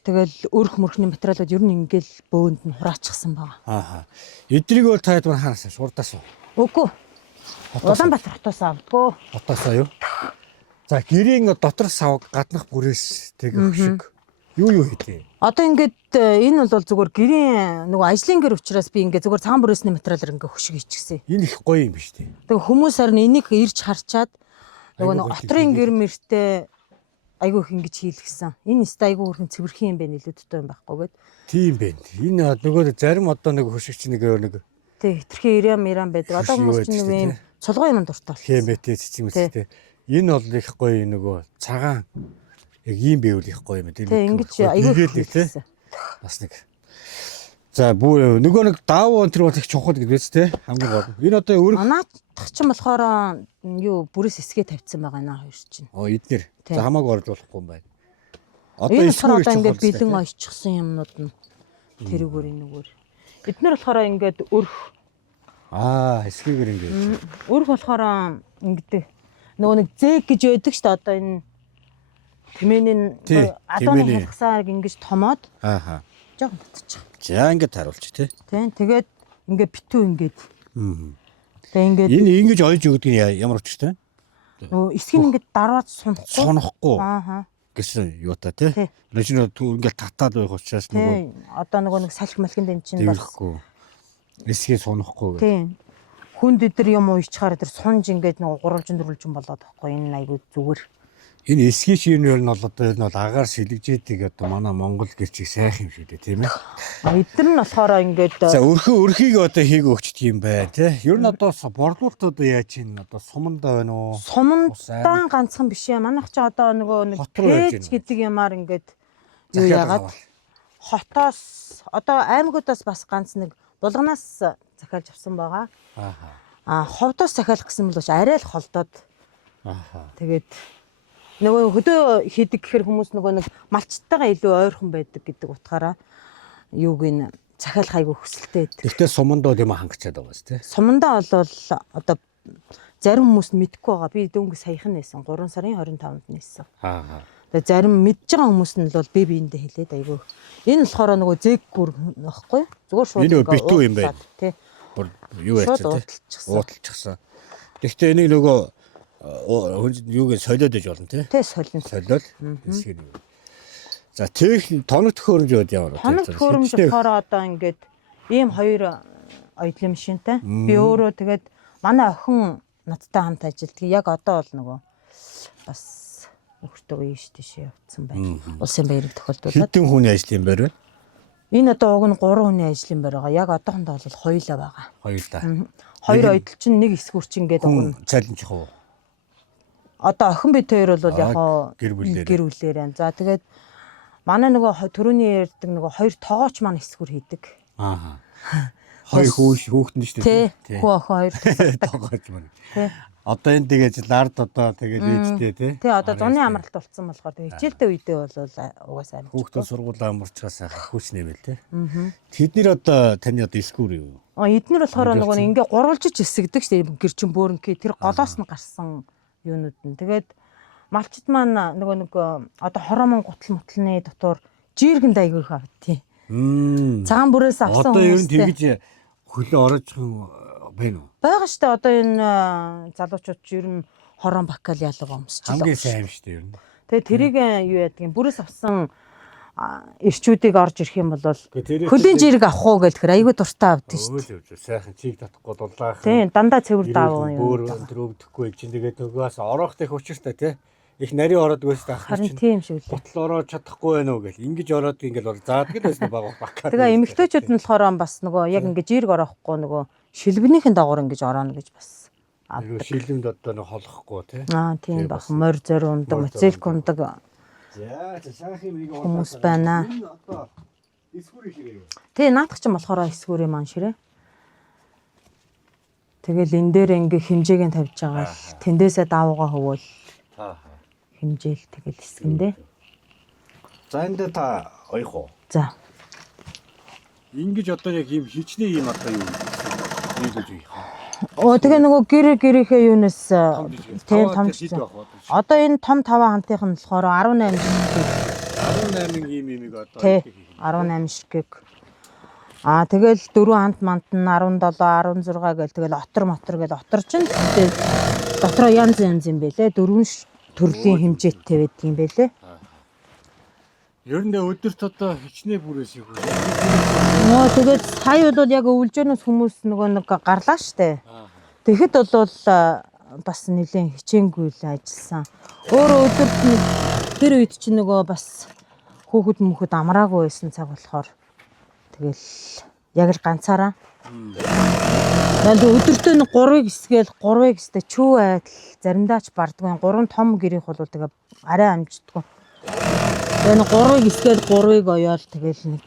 тэгэл өрх мөрхний материалууд ер нь ингээл бөөнд нь хураачихсан байгаа. Эдрийг бол таад маань хаанаас шуурдаас уу? Үгүй. Улаанбаатар хотоос авдгөө. Хотоосоо юу? За гэрийн дотор сав гаднах бүрээс тэгэх шиг. Юу хийдэ? Одоо ингээд энэ бол зүгээр гэрийн нөгөө ажлын гэр учраас би ингээд зүгээр цагаан бүрээсний материалаар ингээд хөшиг хийчихсэн. Энэ их гоё юм биш үү? Тэгээ хүмүүс харин энийг ирж харчаад нөгөө нэг отрын гэр мэртэй айгүй их ингэж хийлгсэн. Энэ өстө айгүй хөрхэн цэвэрхэн юм байна илүү дутуу юм байхгүй гээд. Тийм байна. Энэ нөгөө зарим одоо нэг хөшигч нэг тэг хитрхи ирам байдаг. Одоо хүмүүс чинь нэг юм цулган юм дуртай. Хэмэтэй цэцэг мэстэй. Энэ бол их гоё нөгөө цагаан яг ийм байвал их гоё юм тийм. Тэг ингэж айгүй хийлгсэн. Бас нэг. За нөгөө нэг даав энэ бол их чухал гэдэгс те хамгийн гол. Энэ одоо өрх Манайх ч юм болохоор юу бүрээс эсгээ тавьсан байгаа наа хоёр чинь. Эднэр. За хамаагүй орлуулахгүй юм байна. Одоо эсгээр одоо ингээд бэлэн ойчсон юмнууд нь тэрүүгээр энэгээр. Эднэр болохоор ингээд өрх. Эсгээгээр ингээд. Өрх болохоор ингээд нөгөө нэг зэг гэж байдаг шүү дээ одоо энэ тэмээний адууны хялгасаар ингэж томоод жоо батчих. За ингээд харуулчих тий. Тийм тэгээд ингээд битүү ингээд. Тэгээ ингээд энэ ингэж ойж өгдөг нь ямар учиртай? нөгөө эсгийг ингээд дараад сунохгүй. Гэсэн юутай тий. Нэшнэ ингээд татаад байх учраас нөгөө одоо нөгөө нэг салхи малхинд энэ чинь бас эсгээ сунохгүй гэх. Тийм. Хүнд өдр юм уйчхаар тэр сунж ингээд нөгөө гурвалжин дөрвөлжин болоод байхгүй энэ айгуу зүгээр. Энэ эсгийн ширнэр нь бол одоо энэ бол агаар сэлгэжээдэг одоо манай Монгол гэрчиг сайхан юм шүү дээ тийм ээ. Эдгээр нь болохоор ингээд за өрхийг одоо хийг өгчдөг юм байна тий. Ер нь одоо борлуулалт одоо яаж чинь одоо сумандаа байна уу? Сумандаа ганцхан биш юм. Манайх ч одоо нөгөө нэг пэйж гэдэг юмар ингээд юу яагаад хотоос одоо аймагуудаас бас ганц нэг булганаас захиалж авсан байгаа. Ховдоос захиалах гэсэн бол арай л холдоод. Тэгээд нөгөө хөдөө хийдэг гэхэр хүмүүс нөгөө нэг малчтайгаа илүү ойрхон байдаг гэдэг утгаараа юуг ин захиалах айгу хүсэлтэй байдаг. Гэхдээ сумандаа юм хангачаад байгаа шүү дээ. Сумандаа бол одоо зарим хүмүүс нь мэдгүй байгаа. Би дөнгө саяхан нээсэн 3 сарын 25-нд нээсэн. Тэгээ зарим мэдж байгаа хүмүүс нь бол би биендээ хэлээд айгу. Энэ болохоор нөгөө зэг гүр нөхгүй. Зүгээр шууд энэ битүү юм байна. Тий. Юу яачих тий. Уудалчихсан. Гэхдээ энийг нөгөө юуг солиод иж болно тий. Тий солино. Солиод. За техник тоног төхөөрөмж бод ямар вэ? Тоног төхөөрөмж болохоор одоо ингээд ийм хоёр оёдлын машинтай. Би өөрөө тэгээд манай охин надтай хамт ажилладаг. Яг одоо бол нөгөө бас нөхөртөө ийш тийш явцсан байна. Улсын баярыг тохиолдуулаад. Хэдэн хүний ажил юм байна вэ? Энэ одоо уг нь 3 хүний ажлын байр байгаа. Яг одоохондоо бол хоёулаа байгаа. Хоёулаа. Хоёр оёдл чинь нэг эсгүүрч ингээд уг нь цалинжих уу? Одоо охин бид хоёр бол яг гэр бүлээр байна. За тэгээд манай нөгөө төрөний ярьдаг нөгөө хоёр тоогооч маань эсгүүр хийдэг. Хоёр хүүхдэн шүү дээ. Тий. Хүү охин хоёр тоогооч маань. Тий. Одоо энэ тэгээд лард одоо тэгээд ээжтэй тий. Тий одоо зуны амралт болцсон болохоор тэгээд хичээлтэй үедээ бол угаасаа амарч. Хүүхдэн сургуулаа амарчгаас хүч нэмэл тий. Тэд нэр одоо таны одоо эсгүүр юу? Эднэр болохоор нөгөө ингээ гурвалжиж эсгдэг шүү дээ. Гэр чин бөөрнкий тэр голоос нь гарсан юунууд нь. Тэгээд малчд маань нөгөө нэг одоо хоромон гутал мутлны дотор жиргэн дайгүй хав тий. Цагаан бүрээс авсан хүмүүстэй. Одоо ер нь тэгж хөлөө орож байна уу? Бага штэ одоо энэ залуучууд ер нь хорон бакал ялгаа өмсч байгаа. Хамгийн сайн штэ ер нь. Тэгээ тэрийг юу яадаг юм бүрээс авсан ирчүүдийг орж ирэх юм бол хөлийн жирэг авах уу гэх тэр айгүй дуртай авдаг штэ. Сайхан чиг татахгүй дулаах. Тийм дандаа цэвэр даав юм. Бүр өндрөвдөхгүй чинь тэгээд нөгөөс ороох их учиртай тий. Их нарийн ороод байсан ах чинь. Тийм шүү лээ. Гутал ороод чадахгүй байна уу гэл. Ингэж ороод ингээл заадаг л байсан баг бакаа. Тэгээ эмэгтэйчүүд нь болохоор бас нөгөө яг ингэж жирэг орохгүй нөгөө шилбэнийхэн дагуур ингэж орооно гэж бас авдаг. Шилбэнд одоо нэг холохгүй тий. Тийм баг морь зөр ундаг, моцелк ундаг. За сайхан нэг хүмүүс байна. Одоо эсгүүрийн ширээ юу? Тий наадах ч юм болохоор эсгүүрийн маань ширээ. Тэгэл энэ дээр ингээ хэмжээг нь тавьж байгаа л тэндээсээ давуугаа хөвөөл. Хэмжээл тэгэл эсгэндээ. За энэ та оёх уу? За. Ингиж одоо яг юм хичнээн юм одоо юу нийлүүлж ийх. Тэгээ нөгөө гэрийнхээ юунаас тийм том. Одоо энэ том 5 хантынх нь болохоор 18 18 имийг одоо 18 ширхэг. Тэгэл 4 хант мант нь 17 16 гэл тэгэл отор мотор гэл отор чинь дотроо янз юм бэлээ. 4 төрлийн хэмжээтэй байдаг юм бэлээ. Ер нь өдөрт одоо хичнээн бүрээс их үү. Тэгээд сая бол яг өвлжөнөөс хүмүүс нөгөө нэг гарлаа штэ. Тэгэхэд бол бас нэлээд хичээнгүй л ажилласан. Өөрөө өдөрт тэр үед чинь нөгөө бас хүүхэд мөхөд амраагүй байсан цаг болохоор тэгэл яг л ганцаараа. Тэгээд өдөртөө нэг 3-ыг эсгээл 3-ыг эстэй чүү айдал заримдаа ч бардгүй. 3 том гэрийнх бол тэгээ арай амждаггүй. Тэгээд 3-ыг эсгээл 3-ыг оёол тэгэл нэг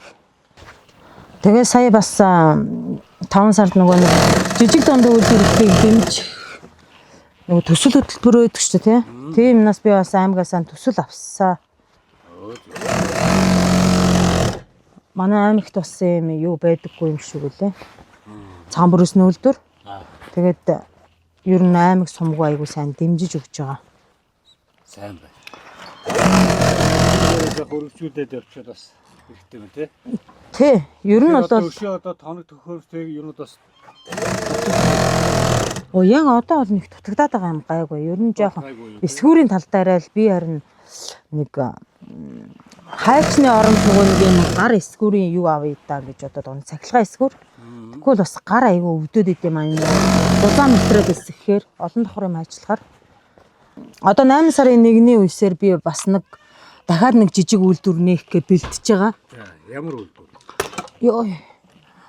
Тэгээ сая бас 5 сард нөгөө нэг жижиг дундаа үйлдвэрлэлийг дэмж нөгөө төсөл хөтөлбөр өгдөг шүү дээ тий. Тийм юмнаас би бас аймагаас төсөл авсан. Манай аймагт бас юм юу байдаггүй юм шиг үлээ. Цагаан бүрээс нүүлдвэр. Тэгээд ер нь аймаг сумгүй айгуу сайн дэмжиж өгч байгаа. Сайн байна. Хөргөжүүлээд явчихад бас хэрэгтэй байна тий. Тий, ер нь бол өшөө одоо тоног төхөөртэй ер нь бас яг одоо бол нэг дутагдаад байгаа юм гайгүй. Ер нь жоохон эсгүүрийн талдаараа л би харин нэг хайчны оронд нөгөө нэг юм гар эсгүүрийн юу авъя даа гэж бодоод оны цахилгаан эсгүүр. Тэгвэл бас гар айгүй өвдөд идэм аа. Дулаан метрээр эсгэхээр олон давхар юм ажиллахаар одоо 8 сарын 1-ний үеэр би бас нэг дахиад нэг жижиг үйлдвэр нээх гэж бэлтэж байгаа. Ямар үйлдвэр? Йоо.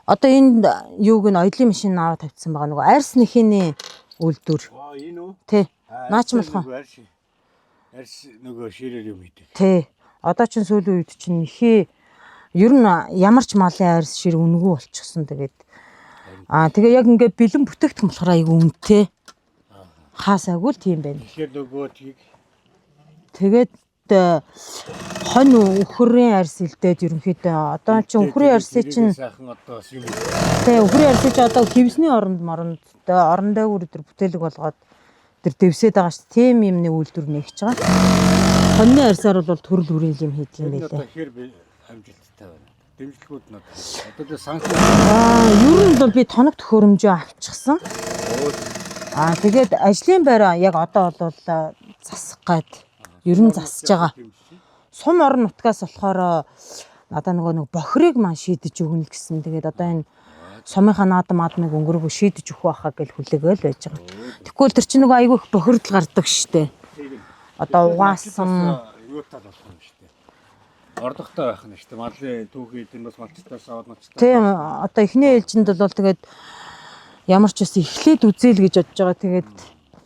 Одоо энд юуг нь оёлын машин аваад тавьчихсан байгаа нөгөө арьс нэхний үйлдвэр. Энэ үү? Тий. Наач болохоо. Арьс нөгөө ширээр юм идэг. Тий. Одоо ч сүүлийн үед чинь нэхээ ер нь ямар ч малын арьс шир үнэгүй болчихсон. Тэгээд тэгээ яг ингээд бэлэн бүтээгдэхүүн болохоор айгүй үнэтэй. Хаасаагүй л тийм байна. Тэгэхээр нөгөө тэгээд хонь өхрийн арьс илдээд ерөнхийдөө одоо чинь өхрийн арьсыг чинь сайхан одоо юм. Тэ өхрийн арьсыг одоо хевсний оронд орон дээгүүр төр бүтээлэг болгоод тэр дэвсээд байгаа шүү. Тийм юмны үйлдвэр нэгж байгаа. Хоньны арьсаар бол төрөл бүрийн юм хийдэг юм байлээ. Тэгэхээр би амжилттай байна. Дэмжлэгүүд нь одоо санкц ер нь бол би тоног төхөөрөмжөө авчихсан. Тэгээд ажлын байраа яг одоо бол засах гад ер нь засаж байгаа. Сум орон нутгаас болохоор надаа нэг бохирыг маань шийдэж өгнө гэсэн. Тэгээд одоо энэ сумынхаа наадмыг өнгөрөөгөө шийдэж өгөх байхаа гэж хүлээгээл байж байгаа. Тэгвэл тэр чинь нөгөө айгүй их бохирдол гардаг штэ. Одоо угаасан юутай болох юм штэ. Ордогтой байх нь штэ. Малын түүхий тэрнээс малчтаас аваад малчтаас. Тийм одоо эхний ээлжинд бол тэгээд ямар ч бас эхлээд үзээл гэж бодож байгаа. Тэгээд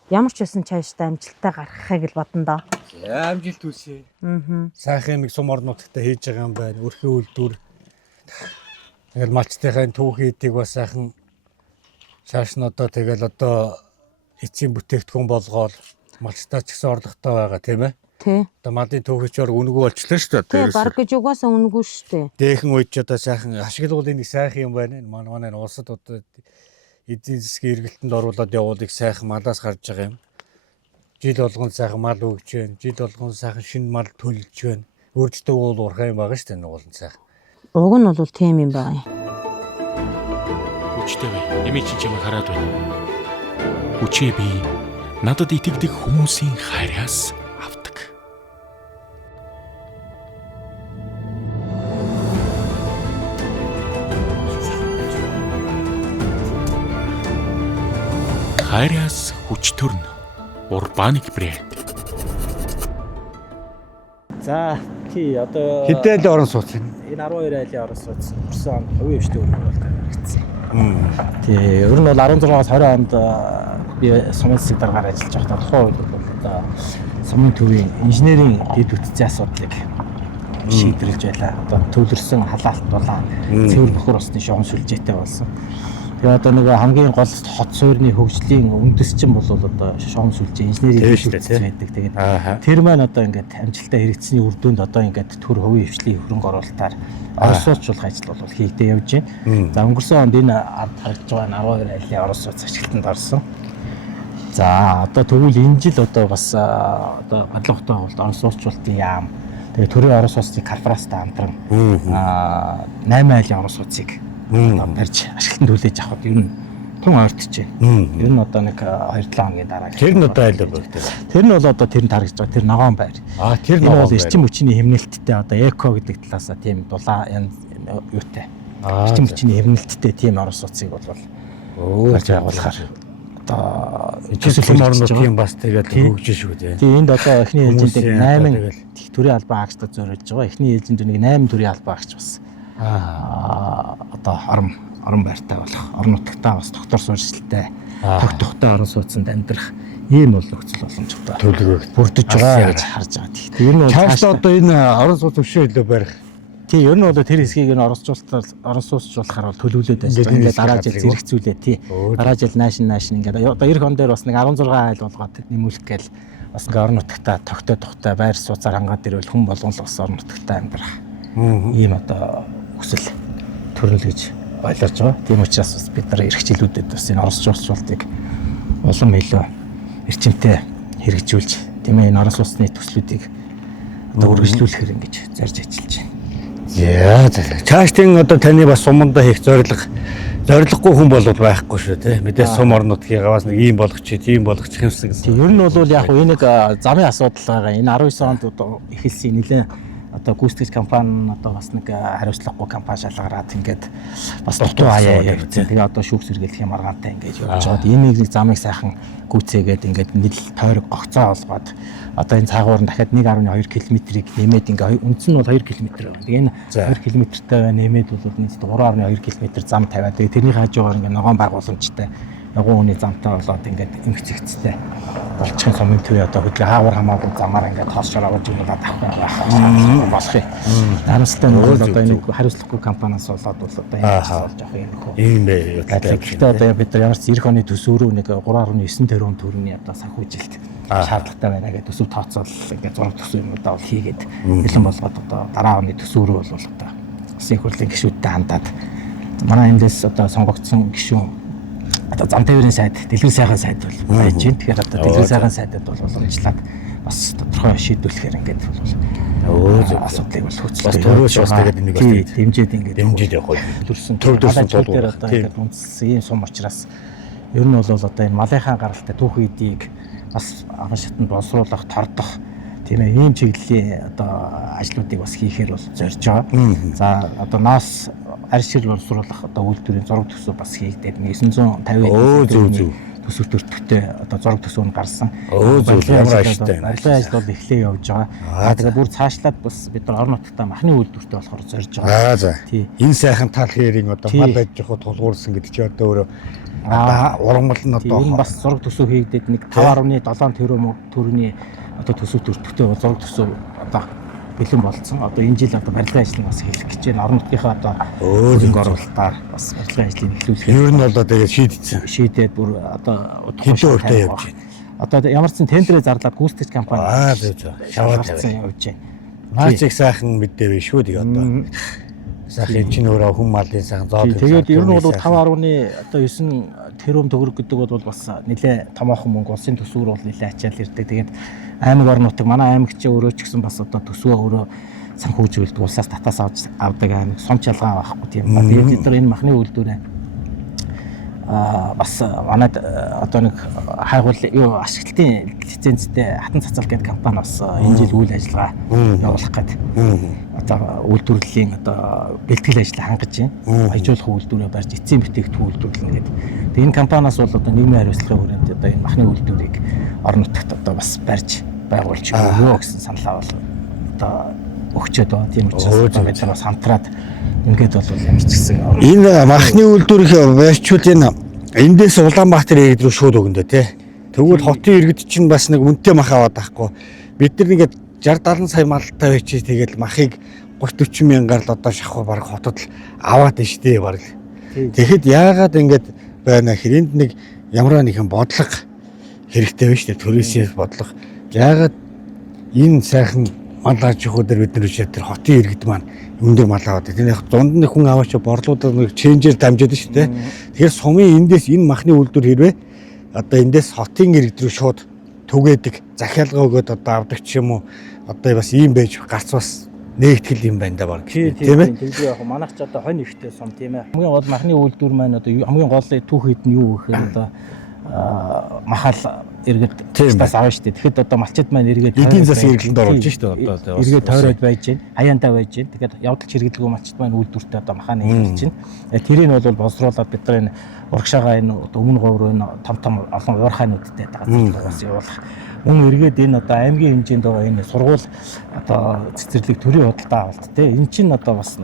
ямар ч байсан цаашдаа амжилттай гаргахыг л бодно доо. Амжилт хүсье. Сайхан нэг сум орнуудтай хийж байгаа юм байна. Өрхийн үйлдвэр. Тэгэл малчтайхаа түүхийдийг бас сайхан цааш нь одоо тэгэл одоо эцсийн бүтээгдэхүүн болгоод малчтаа ч гэсэн орлоготой байгаа тийм ээ. Тий. Одоо малын түүхийчээр үнэгүй болчихлоо шүү дээ. Тий, баг гэж угаасаа үнэгүй шүү дээ. Дээхэн үед ч одоо сайхан ашиглуулын нэг сайхан юм байна. Манай улсад одоо эдийн засгийн эргэлтэнд оруулаад явуулыг сайхан малаас гарч байгаа юм. Жил болгон сайхан мал өгж байна. Жил болгон сайхан шинэ мал төлж байна. Өөртөө уул уурхай юм байгаа шүү дээ нуулан сайхан. Уг нь бол тийм юм байна. Хүчтэй бай. Эмээ чи чамайг хараад байна. Хүчээ би надад итгэдэг хүмүүсийн хайраас авдаг. Хайраас хүч төрн. Урбаник брэнд. За тий одоо Хэдэл орон сууц юм. энэ 12 айлын орон сууц өнгөрсөн онд хувийн хвшлийн өргөн болдог хэрэгцсэн. Тий ер нь бол 16-аас 20 онд би сумын засаг даргаар ажиллаж байхдаа тухайн үед бол одоо сумын төвийн инженерийн дэд бүтцийн асуудлыг шийдвэрлэж байлаа. Одоо төвлөрсөн халаалт дулаан цэвэр бохор усны шугам сүлжээтэй болсон. Тэгээ одоо нэг хамгийн гол хот суурьны хөгжлийн үндэс чинь бол одоо шугам сүлжээ инженерийн дэд бүтц байдаг. Тэгээд тэр маань одоо ингээд амжилттай хэрэгцсэний үр дүнд одоо ингээд төр хувийн хвшлийн хөрөнгө оруулалтаар орон сууцлах ажил бол хийгдээ явж байна. За өнгөрсөн онд энэ ард харагдж байгаа 12 айлын орон сууц ажилтнанд орсон. За одоо тэгвэл энэ жил одоо бас одоо бодлоготой байгуулалт орон сууцлалтын яам тэгээ төрийн орон сууцны корпорацтай хамтран 8 айлын орон сууцыг барьж ашиглалтанд хүлээж авахд ер нь тун ойртож байна. Ер нь одоо нэг 2-7 хоногийн дараа. Тэр нь одоо айлаа бүгд. Тэр нь бол одоо тэр нь тарагж байгаа. Тэр ногоон байр. Тэр нь бол эрчим хүчний хэмнэлттэй одоо эко гэдэг талаас тийм дулаан юутай. Эрчим хүчний хэмнэлттэй тийм орон сууцыг бол барьж байгуулахаар одоо төсөл орнуудын бас тэгээд хөгжиж шүү дээ. Тийм энд одоо эхний ээлжинд 8 төрийн албан агчдад зориулж байгаа. Эхний ээлжинд нэг 8 төрийн албан агч бас одоо орон байртай болох, орон нутагтаа бас доктор сурчлалтай, тогтохтой орон сууцнд амьдрах ийм бол нөхцөл боломжтой төлөвлөгөө бүрдэж байгаа гэж харж байгаа. Тэгэхээр энэ бол цааш одоо энэ орон сууц өвшөө илүү барих Тий, ер нь бол тэр хэсгийг нь орон сууцчлуулахаар бол төлөвлөд байж байгаа. Ингээд дараа жил зэрэгцүүлээ. Тий. Дараа жил наашин ингээд одоо эх он дээр бас нэг 16 айл болгоод нэмүүлэх гээл бас ингээ орон нутагтаа тогтой байр сууцаар хангаад ирвэл хүн болгон л бас орон нутагтаа амьдрах. Ийм одоо хүсэл төрөл гэж ойлгож байгаа. Тийм учраас бас бид нар эх жилүүдэд бас энэ орон сууцчлалтыг улам илүү эрчимтэй хэрэгжүүлж тийм ээ энэ орон сууцны төслүүдийг одоо үргэлжлүүлэхээр ингэж зарж ажиллаж байна. Яа цаашдын одоо таны бас сумандаа хийх зорилгогүй хүн болоод байхгүй шүү те. Мэдээж сум орнуудыг аваас нэг ийм болгочих юмсан гэсэн. Тийм ер нь бол яг энэ нэг замын асуудал байгаа. Энэ 19 онд одоо эхэлсэн нэлээд одоо гүйцэтгэгч компани одоо бас нэг хариуцлагагүй компани шалгараад ингээд бас дутуу хаяа явж байгаа. Тэгээ одоо шүүх сэргийлэх юм аргаантай ингээд явж байгаа. Энийг нэг замыг сайхан гүйцээгээд ингээд нийл тойрог гогцоо олгоод одоо энэ цаагуур нь дахиад 1.2 км-ийг нэмээд ингээ үндсэн нь бол 2 км байна. Тэгээ энэ 2 км-тэй нэмээд бол нийт 3.2 км зам тавиад тэгээ тэрний хажуугаар ингээ ногоон байгууламжтай ягуун хүний замтай болоод ингээд эмгцэгцтэй болчихын сумын төв одоо хөдлөө хаагур хамаагүй замаар ингээд тоосчоор аваад явуулаад авах болох юм. Харамсалтай нь бол одоо энэ хариуцлагагүй компаниас болоод бол одоо энэ болж авах юм хөө. Ийм ээ. Гэхдээ одоо бид нар ямар ч эх оны төсөөрөө нэг 3.9 тэрбум төгрөгийн одоо санхүүжилт шаардлагатай байна гэдэг төсөв тооцоол ингээд зураг төсөв юмудаа бол хийгээд бэлэн болгоод одоо дараа оны төсөөрөө бол одоо улсын хурлын гишүүдтэй хандаад манай эндээс одоо сонгогдсон гишүүн одоо зам тээврийн сайд, дэлгэр сайхан сайд бол байж байна. Тэгэхээр одоо дэлгэр сайхан сайдад бол уламжлаад бас тодорхой шийдвэрлэхээр ингээд асуудлыг бол хөцлөө. Бас төрөөс бас тэгээд энийг бас дэмжиж явах төлсөн төвдөрсөн тулгуур одоо ингээд үндэс ийм сум учраас ер нь бол одоо энэ малынхаа гаралтай түүх эдийг бас аган шатанд боловсруулах, тордох тийм ээ ийм чиглэлийн одоо ажлуудыг бас хийхээр бол зорж байгаа. За одоо ноос аршил боловсруулах одоо үйлдвэрийн зураг төсөв бас хийгдээд 950 төсөв төртөгтэй одоо зураг төсөв нь гарсан. Ямар ажилтай байна. Барилгын ажил бол эхлээ явж байгаа. Тэгээ бүр цаашлаад бас бид нар орон нутгад махны үйлдвэртэй болохоор зорж байгаа. За. Энэ сайхан тал хэрийн одоо мал аж ахуй тулгуурсан гэдэг чи одоо өөрөө ургамал нь одоо энэ бас зураг төсөв хийгдээд нэг 5.7 тэрбум төгрөгийн одоо төсөв төртөгтэй зураг төсөв одоо бэлэн болцсон. Одоо энэ жил одоо барилгын ажлыг бас хийх гэж байна. Орон нутгийнхаа одоо хөрөнгө оруулалтаар бас барилгын ажлыг эхлүүлэх. Ер нь бол тэгээд шийдээд бүр одоо хөдөлгөөнтэй явж байна. Одоо ямар ч тендерээ зарлаад гүйцэтгэгч компани шаваад явж байна. Маачиг сайхан мэдээ биш шүү дээ одоо. Сайхан чинь өөрөө хүн малын сайхан зоод. Тэгээд ер нь бол 5.9 тэрбум төгрөг гэдэг бол бас нэлээ томоохон мөнгө улсын төсвөр бол нэлээ ачаал ирдэг. Тэгээд аймаг орон нутаг манай аймаг ч өөрөө ч гэсэн бас одоо төсвөө өөрөө санхүүжүүлдэг улсаас татаас авдаг аймаг сумч ялгаа байхгүй тийм ба. Тэгээд бид нар энэ махны үйлдвэрээ бас манайд одоо нэг хайгуул ашиглалтын лицензтэй хатан цацал гэдэг компани бас энэ жил үйл ажиллагаа явуулах гэдэг. Одоо үйлдвэрлэлийн одоо бэлтгэл ажил хангаж байна. Баяжуулах үйлдвэрээ барьж эцсийн бүтээгдэхүүн үйлдвэрлэнэ гэдэг. Тэгээ энэ компаниас бол одоо нийгмийн хариуцлагын хүрээнд одоо энэ махны үйлдвэрийг орон нутагт одоо бас барьж байгуулж өгөө гэсэн саналаа бол одоо өгчөөд байгаа. Тийм учраас бид нар бас хамтраад ингээд бол ямар ч гэсэн энэ махны үйлдвэрийг барьчвал эндээс Улаанбаатар иргэд рүү шууд өгөндөө тий. Тэгвэл хотын иргэд чинь бас нэг үнэтэй мах аваад байхгүй. Бид нар ингээд 60-70 сая малтай байчи тэгэл махыг 30-40 мянгаар л одоо шахуу баг хотод л аваад нь штэ баг. Тэгэхэд яагаад ингээд байна гэхээр энд нэг ямар нэгэн бодлого хэрэгтэй байна штэ төрөөсөө бодлого. Яагаад энэ сайхан мал аж ахуй дээр бид нар тэр хотын иргэд маань өндөр мал аваад тийм яг дунд нь хүн аваач борлуудаар нэг ченжээр дамжаад штэ. Тэгэхээр сумын эндээс энэ махны үйлдвэр хэрвээ одоо эндээс хотын иргэд рүү шууд түгээдэг захиалга өгөөд одоо авдаг ч юм уу одоо бас ийм байж гарц бас нэгтгэл юм байна да баг тийм ээ. Тэгээд яг манайх ч одоо хонь ихтэй сум тийм ээ. Хамгийн гол махны үйлдвэр маань одоо хамгийн гол түүхэд нь юу гэхээр одоо махал иргэд бас авна шүү дээ. Тэгэхэд одоо малчид маань иргэд эдийн засгийн хэрэглэнд оруулж шүү дээ одоо иргэд тойроод байж байна. Хаяандаа байж байна. Тэгээд явдал хэрэглэгүй малчид маань үйлдвэртэй одоо махаа нэрлэж байна. Тэрийг нь бол боловсруулаад бид нар энэ урагшаага энэ өмнө говь энэ том олон уурхайнуудтай бас явуулах. Мөн иргэд энэ одоо аймгийн хэмжээнд байгаа энэ сургууль одоо цэцэрлэг төрийн худалдаа авалт те энэ чинь одоо бас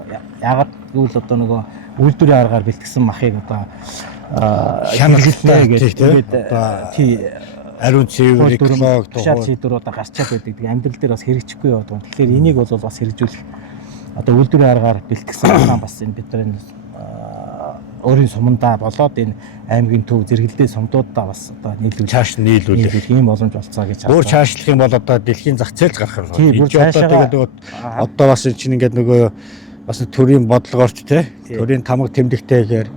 яагаад гэвэл одоо нөгөө үйлдвэрийн аргаар бэлтгэсэн махыг одоо хяналтай гэдэг тий ариун цэвэр экологи тушаал шийдвэр одоо гарчаад байдаг. Тэгээ амьдрал дээр бас хэрэгжихгүй яваад байна. Тэгэхээр энийг бол бас хэрэгжүүлэх одоо үйлдвэрийн аргаар бэлтгэсэн маань бас энэ бидний өөрийн сумандаа болоод энэ аймгийн төв зэрэгэлдээ сумдуудаа бас одоо нийлүүлж Цааш нийлүүлэх ийм боломж болцоо гэж Өөр цаашлах юм бол одоо дэлхийн зах зээлд гарах юм. Тийм, бүр цаашаа- Одоо бас чинь ингээд нөгөө бас төрийн бодлогоорч те төрийн тамга тэмдэгтэй гэхээр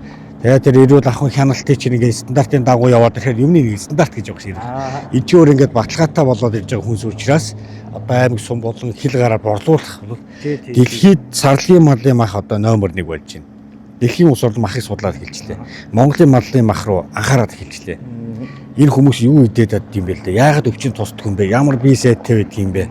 тэгээд тэр эрүүл ахуйн хяналтыг чинь ингээд стандартын дагуу яваад ирэхээр юмны нэг стандарт гэж байгаа шиг. Энэ ч өөр ингээд баталгаатай болоод ирж байгаа хүнс учраас одоо аймаг сум болон хил гараар борлуулах бол дэлхийд сарлын малын мах одоо номер 1 болж байна. Дэлхийн улс орн махыг судлаад хэлжлээ. Монголын малын мах руу анхаарал хэлжлээ. Энэ хүмүүс юу идээд байдаг юм бэ л дээ? Яагаад өвчин тусдаг юм бэ? Ямар бие сайтай байдаг юм бэ?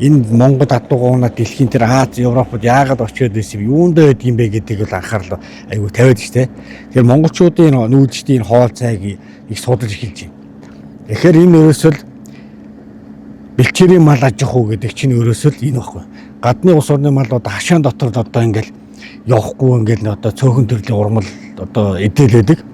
Энэ Монгол адуугуунаа дэлхийн тэр Аз, Европод яагаад очиод байсан юм? Юундаа байдаг юм бэ гэдгийг л анхаарал айгүй тавиад штэ. Тэгэхээр монголчуудын нүүдчдийн хоол цайг их судалж эхэлж байна. Тэгэхээр энэ ерөөсөл бэлчээрийн мал аж ахуй гэдэг чинь ерөөсөл энэ баггүй. Гадны улс орны малууд хашаан дотор одоо ингээл явахгүй ингээл одоо цөөхөн төрлийн урмал одоо эдэлээдэг.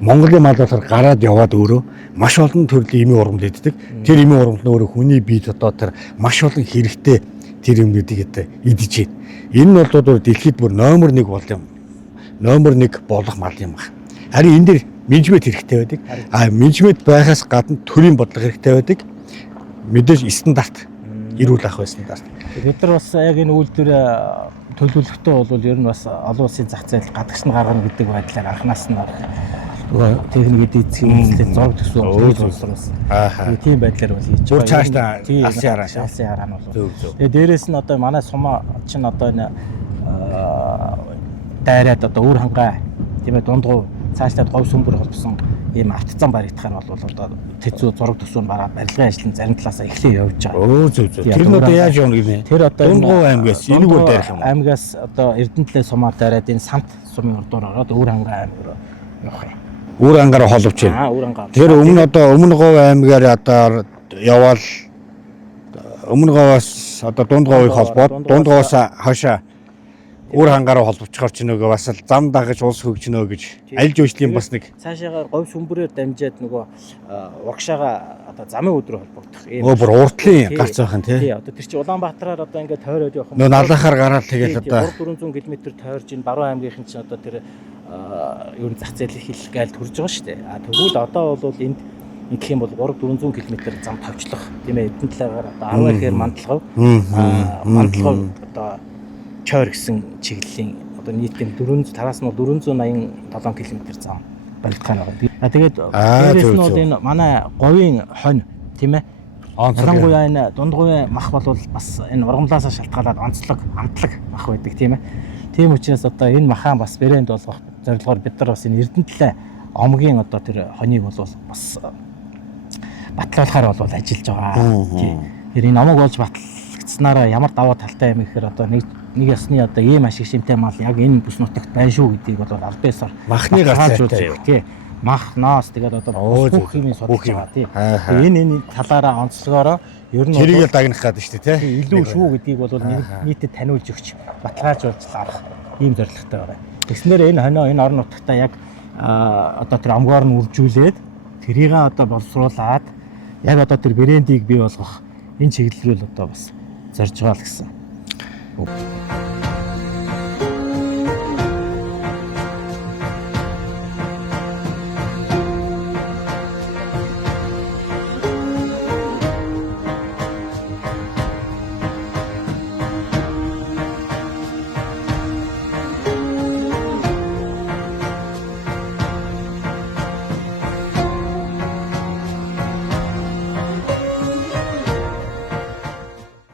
Монголын мал болохоор гараад яваад өөрөө маш олон төрлийн эмийн урмал иддэг. Тэр эмийн урмал нь өөрөө хүний биед одоо тэр маш олон хэрэгтэй тэр юмнуудыг одоо идэж байна. Энэ нь бол дэлхийд бүр номер 1 бол юм. Номер 1 болох мал юм байна. Харин энэ дэр менежмент хэрэгтэй байдаг. Менежмент байхаас гадна төрийн бодлого хэрэгтэй байдаг. Мэдээж стандарт эрүүл ахуй стандарт. бид нар бас яг энэ үйлдвэр төлөвлөлтөө бол ер нь бас олон улсын зах зээл гадагш нь гаргана гэдэг байдлаар анханаас нь техник эдийн засгийн үйлчлэл зураг төсөв боловсруулсан. Тийм байдлаар бол хийж Бүр цаашдаа алсын хараа нь бол. Тэгээ дээрэс нь одоо манай сумаа чинь одоо энэ дайраад одоо өөр хангай тийм ээ дундгуй цаашлаад говь сүмбэр холбосон ийм автозан баригдахаар бол одоо тэцүү зураг төсөв нь барилгын ажил нь зарим талаас эхлээ явж байгаа. Зөв. Тэр нь одоо яаж явна гинэ? Тэр одоо Дундгуй аймгаас энэгээр дайрах юм. Аймгаас одоо Эрдэнэтлээ сумаар дайраад энэ Сант сумын урдуур ороод өөр хангай аймаг руу явах юм. Өөр ангаараа холбож байна. Өөр хангай. Тэр өмнө одоо өмнө говь аймгаар одоо яваал өмнө говоос одоо дундгойг холбоод дундгоос хашаа өөр хангаараа холбоцохоор ч нөгөө бас л зам дагаж улс хөгжнө гэж аль жуулчлалын бас нэг цаашаагаар говь сүмбрээр дамжаад нөгөө урагшаага одоо замын өдрөө холбогдох бүр уртлын галц байх нь тий. Одоо тэр чинь Улаанбаатараар одоо ингээд тойроод явах юм. Нөө налахаар гараад тэгэл одоо 400 км тойрж ин баруун аймгийнхэн чинь одоо тэр ер нь зах зээлийн хил гайл төрж байгаа шүү дээ. Тэгвэл одоо бол энд ингэх юм бол 300-400 км зам тавьчлах тийм ээ эдэн талаагаар одоо 10 ихээр мандлагав мандлагав одоо чойр гэсэн чиглэлийн одоо нийтийн 400-аас нь 487 км зам баригдахаар байгаа. Тэгээд дээрээс нь бол энэ манай говийн хонь тийм ээ онцлоггүй энэ дундгуй мах бол бас энэ ургамлаасаа шалтгаалаад онцлог амтлаг мах байдаг тийм ээ. Тийм учраас одоо энэ махаан бас брэнд болгох зорилгоор бид нар бас энэ Эрдэнэтлээ омгийн одоо тэр хоньыг бол бас батлуулахаар бол ажиллаж байгаа. Тэр энэ омог болж батлагдсанараа ямар даваа талтай юм гэхээр одоо нэг ясны одоо ийм ашиг шимтэй мал яг энэ бүс нутагт байна шүү гэдгийг бол аль биесээр махны гарцаатай юу тий. Мах ноос тэгээд одоо бүх юм судалж байгаа тий. Энэ талаараа онцлогоороо ер нь тэрийг дагнах гэдэг шүү дээ тий. Илүү шүү гэдгийг бол нийтэд таниулж өгч баталгаажуулж авах ийм зорилготой байгаа. Тэгснээр энэ хонио энэ орон нутагтаа яг одоо тэр амгаар нь үржүүлээд тэрийг одоо боловсруулад яг одоо тэр брендийг бий болгох энэ чиглэл рүү л одоо бас зорж байгаа л гэсэн.